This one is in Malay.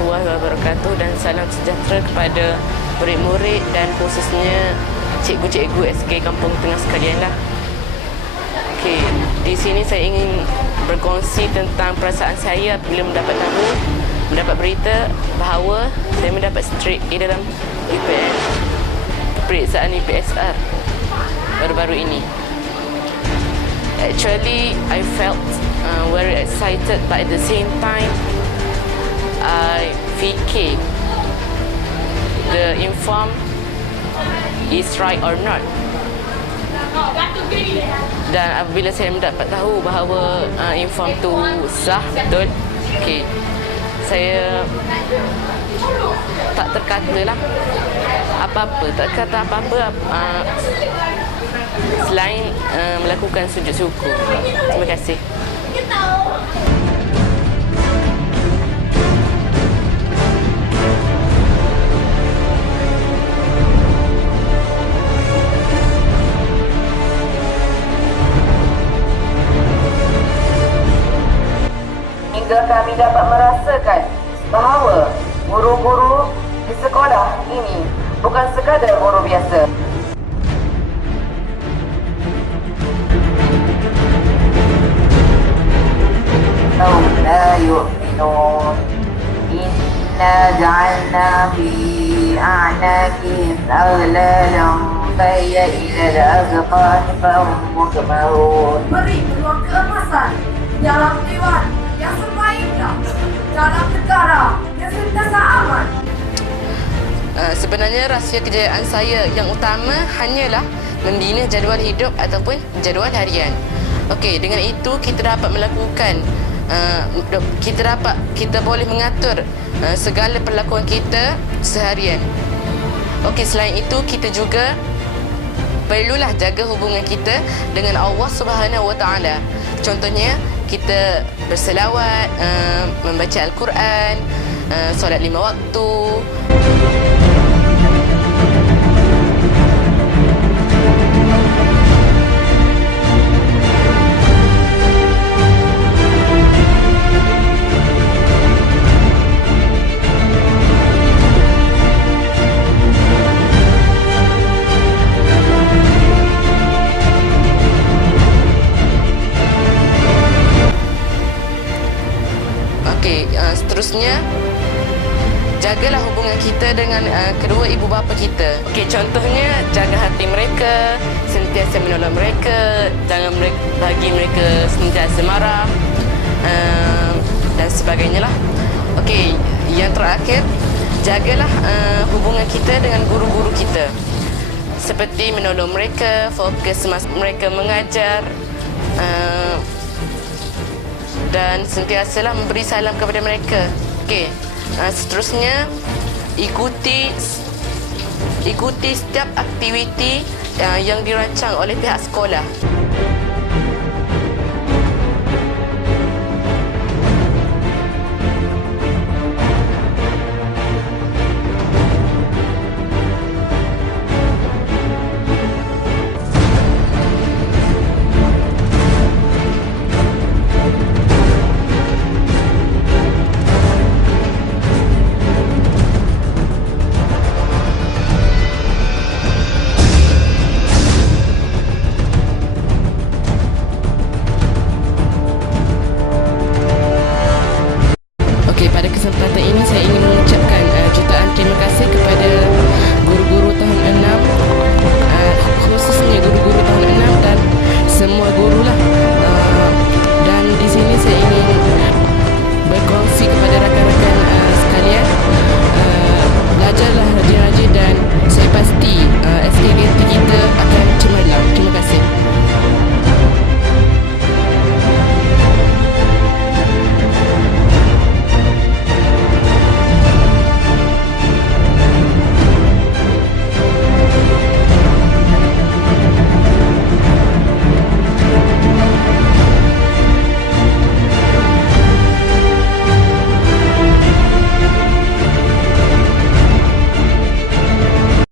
warahmatullahi wabarakatuh dan salam sejahtera kepada murid-murid dan khususnya cikgu-cikgu SK Kampung Tengah sekalian lah. Okey, di sini saya ingin berkongsi tentang perasaan saya apabila mendapat berita bahawa saya mendapat straight A dalam peperiksaan UPSR baru-baru ini. Actually, I felt very excited, but at the same time, I fikir the inform is right or not. Dan apabila saya mendapat tahu bahawa inform tu sah, betul, okay, saya tak terkata lah apa-apa, tak kata apa-apa selain melakukan sujud syukur. Terima kasih. Hingga kami dapat merasakan bahawa guru-guru di sekolah ini bukan sekadar guru biasa. لا يؤمنون إنا جعلنا في أعناقهم أغلالا فهي إلى الأذقان فهم مقمحون. Beri peluang keemasan dalam dewan yang sebaiknya, dalam negara yang sentiasa aman. Sebenarnya rahsia kejayaan saya yang utama hanyalah membina jadual hidup ataupun jadual harian. Okey, dengan itu kita dapat melakukan kita boleh mengatur segala perlakuan kita seharian. Okey, selain itu kita juga perlulah jaga hubungan kita dengan Allah Subhanahu Wa Taala. Contohnya kita berselawat, membaca Al-Quran, solat 5 waktu. Seterusnya, jagalah hubungan kita dengan kedua ibu bapa kita. Okey, contohnya jaga hati mereka, sentiasa menolong mereka, jangan bagi mereka sentiasa marah dan sebagainya lah. Okey, yang terakhir, jagalah hubungan kita dengan guru-guru kita, seperti menolong mereka, fokus semasa mereka mengajar, dan sentiasalah memberi salam kepada mereka. Okey, seterusnya ikuti setiap aktiviti yang dirancang oleh pihak sekolah.